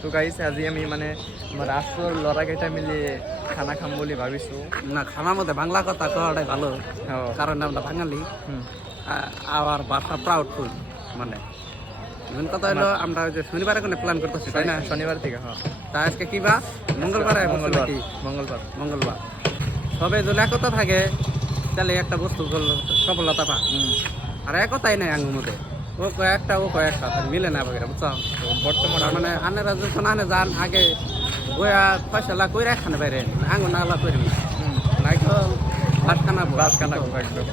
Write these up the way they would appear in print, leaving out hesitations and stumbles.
তো গাইছে আজি আমি মানে আমার আসল লড়াকেইটা মিলে খানা খাম বলে ভাবিছো না খানার মধ্যে বাংলা কথা কওয়াটাই ভালো কারণ আমরা বাঙালি আর ভাষা প্রাউডফুল মানে মেন কথা হলো আমরা যে শনিবারে কোনো প্ল্যান করতেছি তাই না শনিবার থেকে হ্যাঁ তা আজকে কি বা মঙ্গলবার মঙ্গলবার মঙ্গলবার সবে যদি একতা থাকে তাহলে একটা বস্তু সফলতা পা আর একতাই নাই আঙ্গুর মধ্যে ও কয়েকটা ও কয়েকটা মিলে না বগেরা বুঝছো বর্তমানে মানে আনেরা যখন আনে যান আগে বইয়া ফসলা কইরা খানে বাইরে আঙ্গুর নাগলা করি নাই তো বাসখানা একদম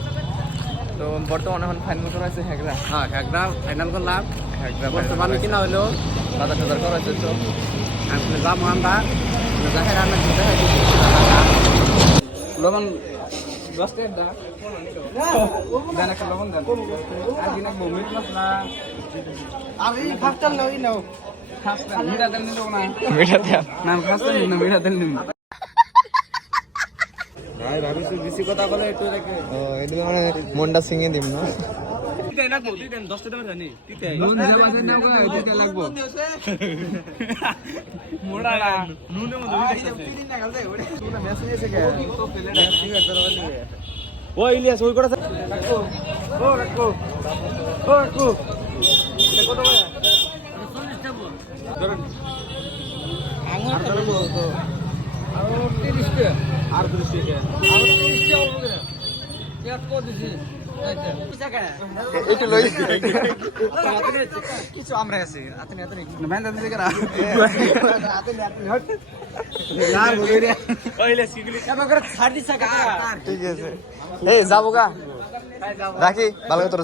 তো বর্তমানে এখন ফাইনাল করা হয়েছে হেগরা হ্যাঁ হেগরা ফাইনাল করলাম হেগরা বর্তমানে কিনা হইলো ৭,০০০ করা হয়েছে তো আমি যাবো আমরা দেখাই রান্না দেখাই লবণ 10 টাকা দেন একটা লবণ দেন আর দিন এক মিট মশলা আর এই খাস্তা লই নাও খাস্তা মিঠা তেল নিলো না মিঠা তেল না খাস্তা নিন না মিঠা তেল নিন ভাই ভাবিছো বেশি কথা বলে একটু রেখে ও এটা মানে মন্ডা সিংহে দিম না তিতাই লাগবো তিতাই 10 টাকা জানি তিতাই নুন যে বাজে নাও গা তিতাই লাগবো মোড়া নুনের মধ্যে তিন না গালতে ওরে তুমি মেসেজ এসে গে তো পেলে না ঠিক আছে ধরো ও ইলিয়াস ওই করে রাখো ও রাখো ও রাখো এটা কত ভাই 40 টাকা ধরুন আঙুর ধরবো তো আর 30 টাকা আর 30 টাকা আর 30 টাকা হবে না এক কো দিছি একটু লই কিছু আমরা আছি আতনি মেন দিতে করা আতনি হট না বলে রে ওইলে সিগলি কেমন করে ছাড় দিছা কাকা ঠিক আছে এই যাবো গা রাখি ভালো করে তোর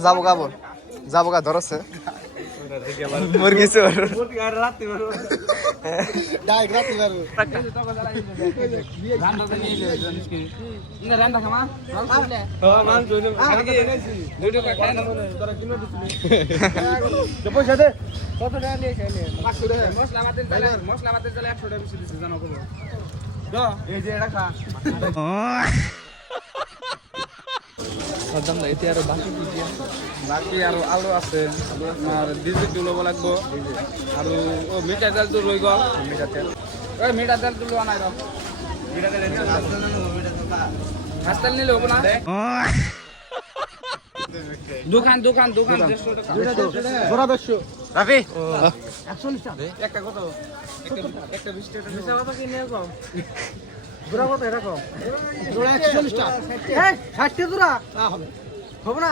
যাবো গা ধরছে মুরগি চোর রাতে বড় ডাইরেক্ট রাতে মারবো রান্না তো নিয়ে লে জানিস কি ইনা রান্না খামা মান জইনো আগে দুটো কাটা না তোরা কিনো দিছিস তো পয়সা দে কত টাকা নিয়ে খাইলে 500 টাকা মশলা মাতে চলে 100 টাকা বেশি দিছিস জানো কো দো এই যে এটা খা সাদ্দাম এতে আর বাকি আর আলু আছে আর ডিজে তুলব লাগবো আর ও মিঠা তেল তো রই গল মিঠা তেল ওই মিঠা তেল তুলব না দাও মিঠা তেল হাসতেল নিলে হবে না দোকান 150 টাকা বড় 150 রাফি 140 টাকা একটা কত একটা 20 টাকা হিসাব কত কি নিয়ে যাও জোড়া কত এরকম জোড়া 140 টাকা হ্যাঁ 60 টাকা জোড়া হবে হবে না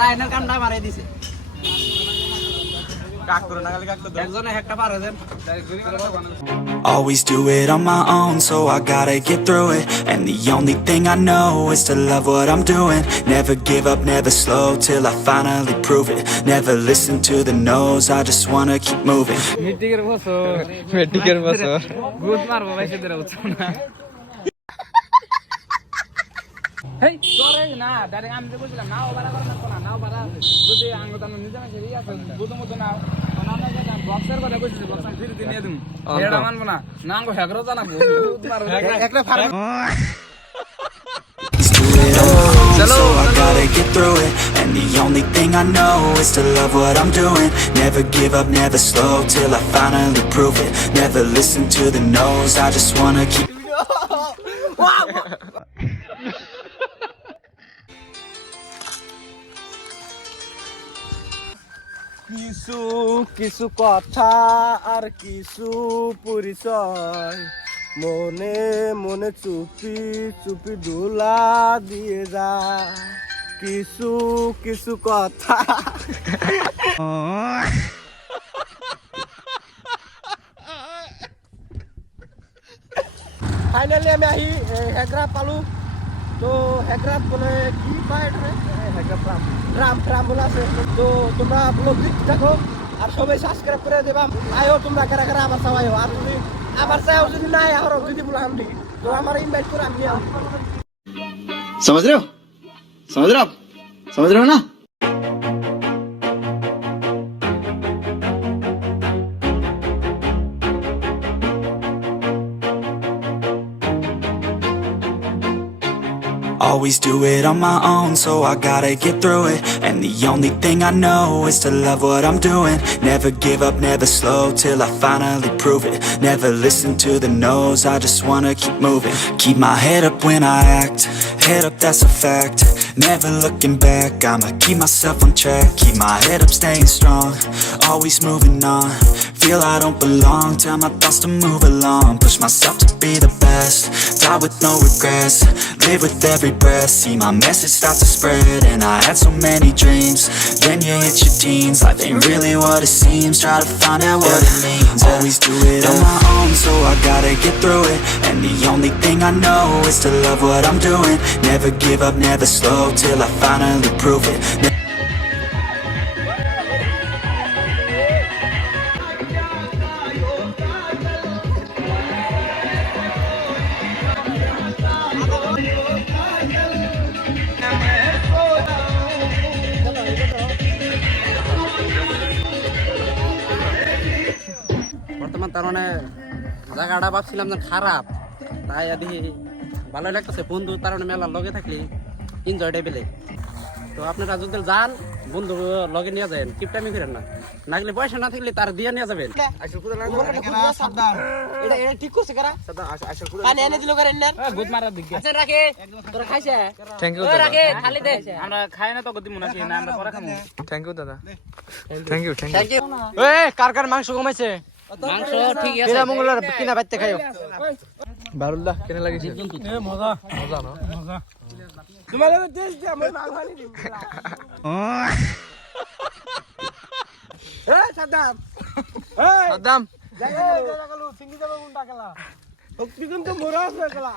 লাইনের কামটা মারাই দিছে Always do it on my own, so I gotta get through it. And the only thing I know is to love what I'm doing. Never give up, never slow, till I finally prove it. Never listen to the no's, I just wanna keep moving. মিটিকের বছর good মারবো ভাই সেদের উঠছো না হেই তোরে না direct আমি তো বলছিলাম নাও বাড়া করা নাও বাড়া যদি আঙ্গুতান নিজে না সেরি আছে বুঝো মতো নাও আমরা যা বক্সের কথা বলছিস বক্সার ফিরে দিয়ে দিম এড়া মানবো না না আঙ্গো হেগরো জানাবো গুড মারবো একটা farm Do it on my own, so I gotta get through it. And the only thing I know is to love what I'm doing. Never give up, never slow, till I finally prove it. Never listen to the no's, I just wanna keep কিছু কিছু কথা আর কিছু পরিচয় মনে মনে চুপি চুপি ধুলা দিয়ে যা কিছু কিছু কথা ফাইনালি আমি আহি হেগরা পালো তো হ্যাগ্রাত বলে কি পায় এটা ট্রাম বলে আছে। তো তোমরা ব্লগ দেখতে থাকো আর সবাই সাবস্ক্রাইব করে দেবা। আয়ো তোমরা কারা কারা আমার চাও আয়ো, আর যদি আমার চাও যদি নাই আর যদি বলে আমি তো আমার ইনভাইট করে আমি समझ रहे हो समझ रहे हो आप समझ रहे हो ना Always do it on my own, so I gotta get through it. And the only thing I know is to love what I'm doing. Never give up, never slow, till I finally prove it. Never listen to the no's, I just wanna keep moving. Keep my head up when I act, head up, that's a fact. Never looking back, I'ma keep myself on track. Keep my head up, staying strong, always moving on. Feel I don't belong, tell my thoughts to move along. Push myself to be the best, die with no regrets. Live with every breath, see my message start to spread. And I had so many dreams, then you hit your teens. Life ain't really what it seems, try to find out what it means. Always do it on my own, so I gotta get through it. And the only thing I know is to love what I'm doing. Never give up, never slow, till I finally prove it. বর্তমান তার মানে জায়গাটা ভাবছিলাম যে খারাপ, তাই আদি ভালো লাগতেছে। বন্ধু তার মানে মেলার লগে থাকলে এনজয়টা পেলে। তো আপনারা যদি যান বন্ধু লগে নিয়ে যাবেন, কিপটামি করেন না, না গেলে পয়সা না থাকলে তার দিয়ে নিয়ে যাবেন। ঠিক করছে কারা পানি এনে দিল করেন না গুদ মারার দিকে। আচ্ছা রাখে তোরা খাইছে? থ্যাংক ইউ রাখে খালি দে, আমরা খাই না তো গদি মনে কি না, আমরা পরে খাবো। থ্যাংক ইউ দাদা, থ্যাংক ইউ থ্যাংক ইউ। এই কার কার মাংস কমাইছে? মাংস ঠিক আছে, কেনা মঙ্গলার কিনা বাইতে খাইও। বারুল্লাহ কেনে লাগিছে? এ মজা মজা না? মজা। তোমাদের টেস্ট দিয়ে আমি মাল খানি দিব। এ সাদ্দাম, এই সাদ্দাম জায়গা গেল সিঙ্গি যাবে কোনটা খেলা? হকতি কিন্তু মোরা আছে খেলা।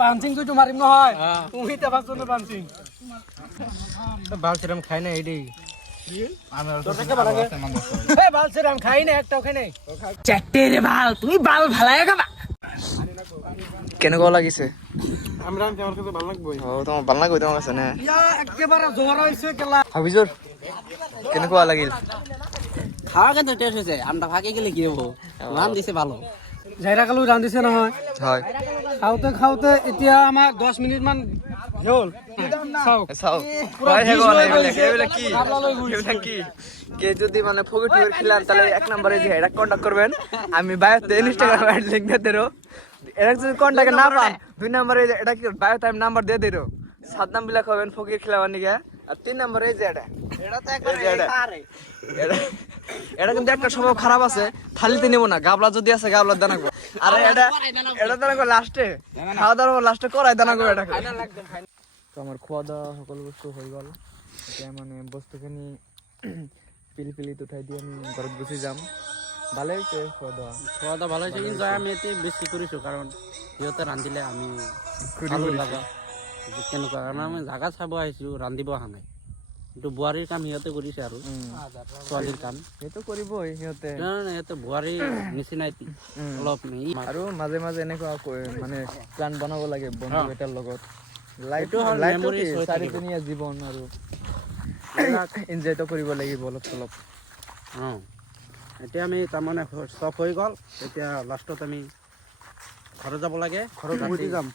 পাঞ্চিং তো মারিম না হয়, তুমি তে বাসো না পাঞ্চিং। বালছেরাম খাই না এইডি। আমি আর তোকে ভালো লাগে। এ বালছেরাম খাই না একটাও খাই নাই। চাট্টে রে বাল, তুমি বাল ভালায় খাবা। কেন গো লাগিছে? আমরা আমার কাছে ভালো লাগবে। ও তোমার ভালো লাগবে তোমার কাছে না? ইয়া একেবারে জোর হইছে খেলা। হাবিজুর কেন কোয়া লাগিল? খাওয়া কিন্তু টেস্ট হয়েছে, আমরা ভাগে গেলে কি হবো, রান দিছে ভালো। যাইরা কালু রান দিছে না হয়? হয়। খাওতে খাওতে এতিয়া আমার 10 মিনিট মান হল। চাও চাও প্রায় হে গো এবেলা কি এবেলা কি কে যদি মানে ফকির টুকির খিলান তাহলে এক নম্বরে যে এটা কন্টাক্ট করবেন, আমি বায়োতে ইনস্টাগ্রাম আইডি লিংক দিয়ে দেরো। এরা যদি কন্টাক্ট না পান, দুই নম্বরে এটা কি বায়োতে আমি নাম্বার দিয়ে দেরো। সাদ্দাম বিলা খাবেন ফকির খিলাবার নিগে। আর 3 নম্বরে এই যে এটা তো একবারে আরে এটা কিন্তু একটা স্বভাব খারাপ আছে, থালিতে নেব না, গাবলা যদি আছে গাবলার দানা গো। আর এটা দানা গো লাস্টে খাওয়া দাওয়ার লাস্টে করাই দানা গো। এটা তো আমার খাওয়া দাওয়া সকল বস্তু হয়ে গেল। এতিয়া মানে বস্তুখিনি পিলি উঠাই দিয়ে আমি ঘৰত গুচি যাম। ভালে হৈছে খাওয়া দাওয়া ভালো হয়েছে, কিন্তু আমি এতে বেশি করেছো কারণ সিহঁতে রান্ধিলে আমি কেনেকুৱা, কারণ আমি জাগা চাব আহিছো, ৰান্ধিব অহা নাই। কিন্তু বোৱাৰীৰ কাম সিহঁতে কৰিছে আৰু ছোৱালীৰ কাম সেইটো কৰিবই সিহঁতে। সিহঁতে বোৱাৰীৰ নিচিনাই অলপ আৰু মাজে মাজে এনেকুৱা মানে প্লান বনাব লাগে বন্ধু এটাৰ লগত। এইটো হ'ল memories হৈ থাকিব। চাৰিদিনীয়া জীৱন আৰু এনজয়টো কৰিব লাগিব অলপ চলপ। এতিয়া আমি তাৰমানে চব হৈ গ'ল, এতিয়া লাষ্টত আমি ঘৰত যাব লাগে, ঘৰত যাম।